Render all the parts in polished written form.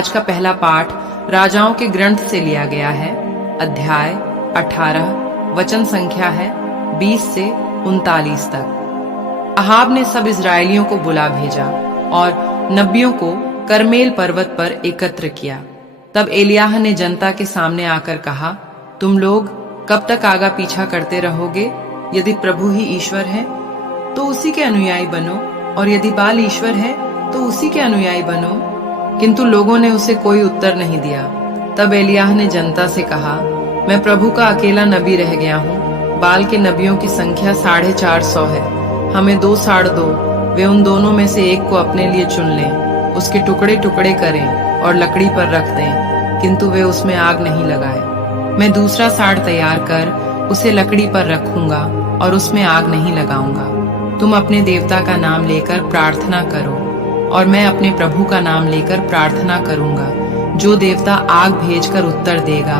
आज का पहला पाठ राजाओं के ग्रंथ से लिया गया है। अध्याय 18, वचन संख्या है 20 से 39 तक। अहाब ने सब इजरायलियों को बुला भेजा और नबियों को करमेल पर्वत पर एकत्र किया। तब एलियाह ने जनता के सामने आकर कहा, तुम लोग कब तक आगा पीछा करते रहोगे? यदि प्रभु ही ईश्वर है तो उसी के अनुयायी बनो, और यदि बाल ईश्वर है तो उसी के अनुयायी बनो। किंतु लोगों ने उसे कोई उत्तर नहीं दिया। तब एलियाह ने जनता से कहा, मैं प्रभु का अकेला नबी रह गया हूँ। बाल के नबियों की संख्या 450 है। हमें 2 साड़ दो। वे उन दोनों में से एक को अपने लिए चुन लें, उसके टुकड़े टुकड़े करें और लकड़ी पर रख दें, किंतु वे उसमें आग नहीं लगाए। मैं दूसरा साड़ तैयार कर उसे लकड़ी पर रखूंगा और उसमें आग नहीं लगाऊंगा। तुम अपने देवता का नाम लेकर प्रार्थना करो और मैं अपने प्रभु का नाम लेकर प्रार्थना करूंगा। जो देवता आग भेजकर उत्तर देगा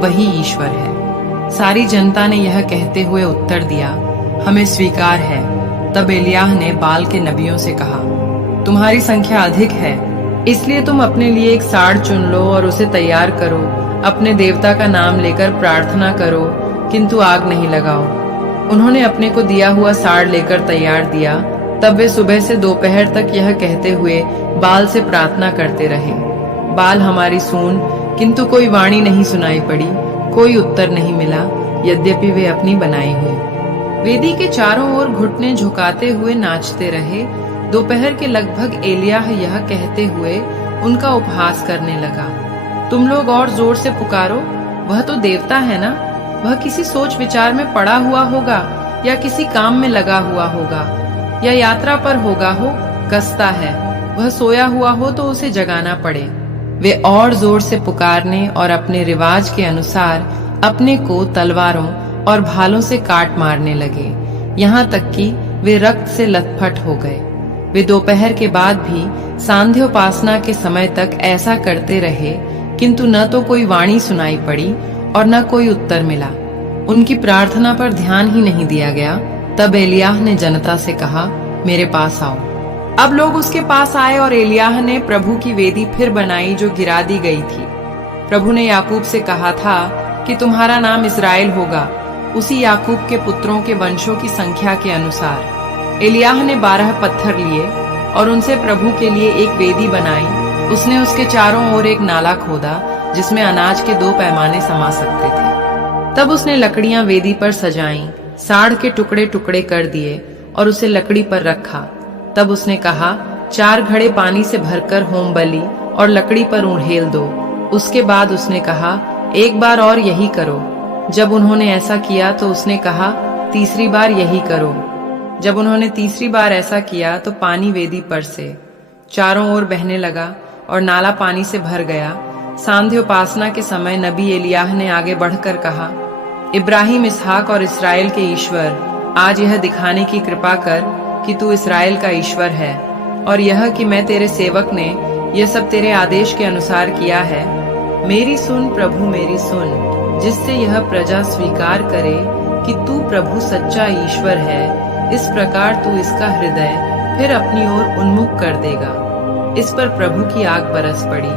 वही ईश्वर है। सारी जनता ने यह कहते हुए उत्तर दिया, हमें स्वीकार है। तब एलियाह ने बाल के नबियों से कहा, तुम्हारी संख्या अधिक है, इसलिए तुम अपने लिए एक साड़ चुन लो और उसे तैयार करो। अपने देवता का नाम लेकर प्रार्थना करो, किंतु आग नहीं लगाओ। उन्होंने अपने को दिया हुआ साड़ लेकर तैयार दिया। तब वे सुबह से दोपहर तक यह कहते हुए बाल से प्रार्थना करते रहे, बाल हमारी सुन। किंतु कोई वाणी नहीं सुनाई पड़ी, कोई उत्तर नहीं मिला, यद्यपि वे अपनी बनाई हुई वेदी के चारों ओर घुटने झुकाते हुए नाचते रहे। दोपहर के लगभग एलियाह यह कहते हुए उनका उपहास करने लगा, तुम लोग और जोर से पुकारो, वह तो देवता है ना। वह किसी सोच विचार में पड़ा हुआ होगा या किसी काम में लगा हुआ होगा या यात्रा पर होगा हो, कसता है। वह सोया हुआ हो तो उसे जगाना पड़े। वे और जोर से पुकारने और अपने रिवाज के अनुसार अपने को तलवारों और भालों से काट मारने लगे, यहाँ तक कि वे रक्त से लथपथ हो गए। वे दोपहर के बाद भी सांध्योपासना के समय तक ऐसा करते रहे, किंतु न तो कोई वाणी सुनाई पड़ी और न कोई उत्तर मिला। उनकी प्रार्थना पर ध्यान ही नहीं दिया गया। तब एलियाह ने जनता से कहा, मेरे पास आओ। अब लोग उसके पास आए और एलियाह ने प्रभु की वेदी फिर बनाई जो गिरा दी गई थी। प्रभु ने याकूब से कहा था कि तुम्हारा नाम इस्राएल होगा, उसी याकूब के पुत्रों के वंशों की संख्या के अनुसार। एलियाह ने 12 पत्थर लिए और उनसे प्रभु के लिए एक वेदी बनाई। उसने उसके चारों ओर एक नाला खोदा जिसमें अनाज के 2 पैमाने समा सकते थे। तब उसने लकड़ियां वेदी पर सजाईं, साड़ के टुकड़े टुकड़े कर दिए और उसे लकड़ी पर रखा। तब उसने कहा, 4 घड़े पानी से भरकर होम बलि और लकड़ी पर उड़ेल दो। उसके बाद उसने कहा, एक बार और यही करो। जब उन्होंने ऐसा किया तो उसने कहा, तीसरी बार यही करो। जब उन्होंने तीसरी बार ऐसा किया तो पानी वेदी पर से चारों ओर बहने लगा और नाला पानी से भर गया। सांध्योपासना के समय नबी एलियाह ने आगे बढ़कर कहा, इब्राहिम, इसहाक और इस्राएल के ईश्वर, आज यह दिखाने की कृपा कर कि तू इस्राएल का ईश्वर है, और यह कि मैं तेरे सेवक ने यह सब तेरे आदेश के अनुसार किया है। मेरी सुन प्रभु, मेरी सुन, जिससे यह प्रजा स्वीकार करे कि तू प्रभु सच्चा ईश्वर है। इस प्रकार तू इसका हृदय फिर अपनी ओर उन्मुख कर देगा। इस पर प्रभु की आग बरस पड़ी।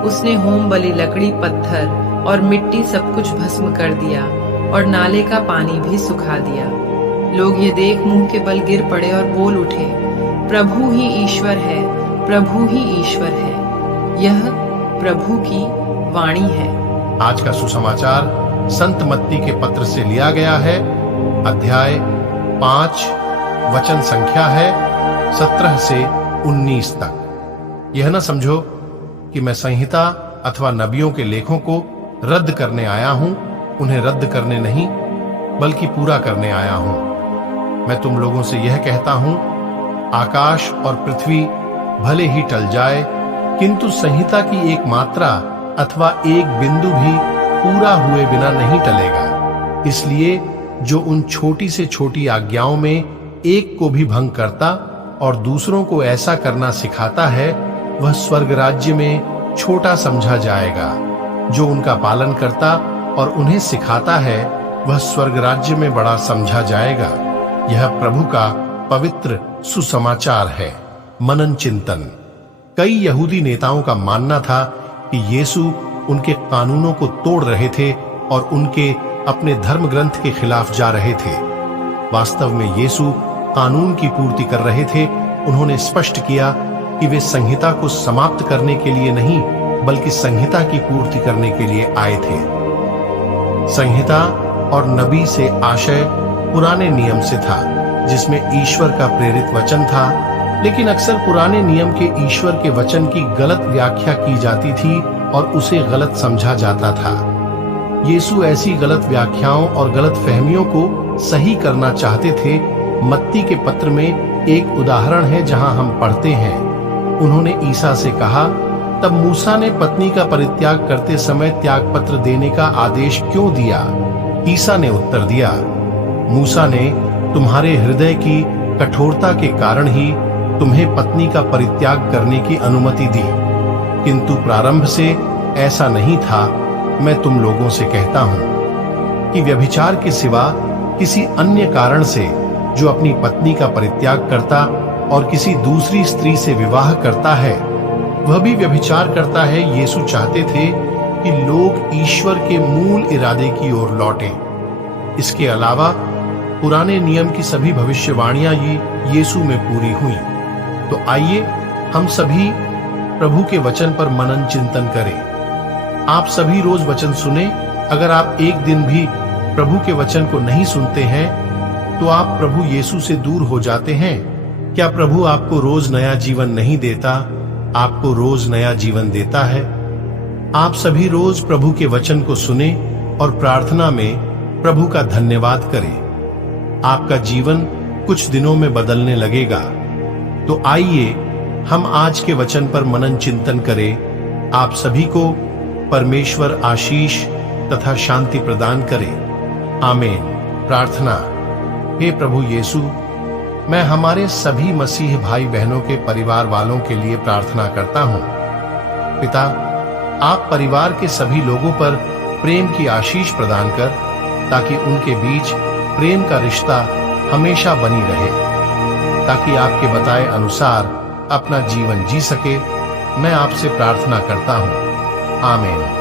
उसने होम बलि, लकड़ी, पत्थर और मिट्टी सब कुछ भस्म कर दिया और नाले का पानी भी सुखा दिया। लोग ये देख मुंह के बल गिर पड़े और बोल उठे, प्रभु ही ईश्वर है, प्रभु ही ईश्वर है। यह प्रभु की वाणी है। आज का सुसमाचार संत मत्ती के पत्र से लिया गया है। अध्याय 5, वचन संख्या है 17 से 19 तक। यह न समझो कि मैं संहिता अथवा नबियों के लेखों को रद्द करने आया हूं। उन्हें रद्द करने नहीं, बल्कि पूरा करने आया हूं। मैं तुम लोगों से यह कहता हूं, आकाश और पृथ्वी भले ही टल जाए, किंतु संहिता की एक मात्रा अथवा एक बिंदु भी पूरा हुए बिना नहीं टलेगा। इसलिए जो उन छोटी से छोटी आज्ञाओं में एक को भी भंग करता और दूसरों को ऐसा करना सिखाता है, वह स्वर्ग राज्य में छोटा समझा जाएगा। जो उनका पालन करता और उन्हें सिखाता है, वह स्वर्ग राज्य में बड़ा समझा जाएगा। यह प्रभु का पवित्र सुसमाचार है। मनन चिंतन। कई यहूदी नेताओं का मानना था कि यीशु उनके कानूनों को तोड़ रहे थे और उनके अपने धर्म ग्रंथ के खिलाफ जा रहे थे। वास्तव में यीशु कानून की पूर्ति कर रहे थे। उन्होंने स्पष्ट किया कि वे संहिता को समाप्त करने के लिए नहीं, बल्कि संहिता की पूर्ति करने के लिए आए थे। संहिता और नबी से आशय पुराने नियम से था, जिसमें ईश्वर का प्रेरित वचन था, लेकिन अक्सर पुराने नियम के ईश्वर के वचन की गलत व्याख्या की जाती थी और उसे गलत समझा जाता था। यीशु ऐसी गलत व्याख्याओं और गलत फहमियों को सही करना चाहते थे। मत्ती के पत्र में एक उदाहरण है जहां हम पढ़ते हैं, उन्होंने ईसा से कहा, तब मूसा ने पत्नी का परित्याग करते समय त्यागपत्र देने का आदेश क्यों दिया? ईसा ने उत्तर दिया, मूसा ने तुम्हारे हृदय की कठोरता के कारण ही तुम्हें पत्नी का परित्याग करने की अनुमति दी, किंतु प्रारंभ से ऐसा नहीं था। मैं तुम लोगों से कहता हूं कि व्यभिचार के सिवा किसी अन्य कारण से जो अपनी पत्नी का परित्याग करता और किसी दूसरी स्त्री से विवाह करता है, वह भी व्यभिचार करता है। यीशु चाहते थे कि लोग ईश्वर के मूल इरादे की ओर लौटें। इसके अलावा पुराने नियम की सभी भविष्यवाणियां यीशु में पूरी हुई। तो आइए हम सभी प्रभु के वचन पर मनन चिंतन करें। आप सभी रोज वचन सुने। अगर आप एक दिन भी प्रभु के वचन को नहीं सुनते हैं तो आप प्रभु यीशु से दूर हो जाते हैं। क्या प्रभु आपको रोज नया जीवन नहीं देता? आपको रोज नया जीवन देता है। आप सभी रोज प्रभु के वचन को सुने और प्रार्थना में प्रभु का धन्यवाद करें। आपका जीवन कुछ दिनों में बदलने लगेगा। तो आइए हम आज के वचन पर मनन चिंतन करें। आप सभी को परमेश्वर आशीष तथा शांति प्रदान करे। आमीन। प्रार्थना। हे प्रभु यीशु, मैं हमारे सभी मसीह भाई बहनों के परिवार वालों के लिए प्रार्थना करता हूं। पिता, आप परिवार के सभी लोगों पर प्रेम की आशीष प्रदान कर, ताकि उनके बीच प्रेम का रिश्ता हमेशा बनी रहे, ताकि आपके बताए अनुसार अपना जीवन जी सके। मैं आपसे प्रार्थना करता हूं। आमीन।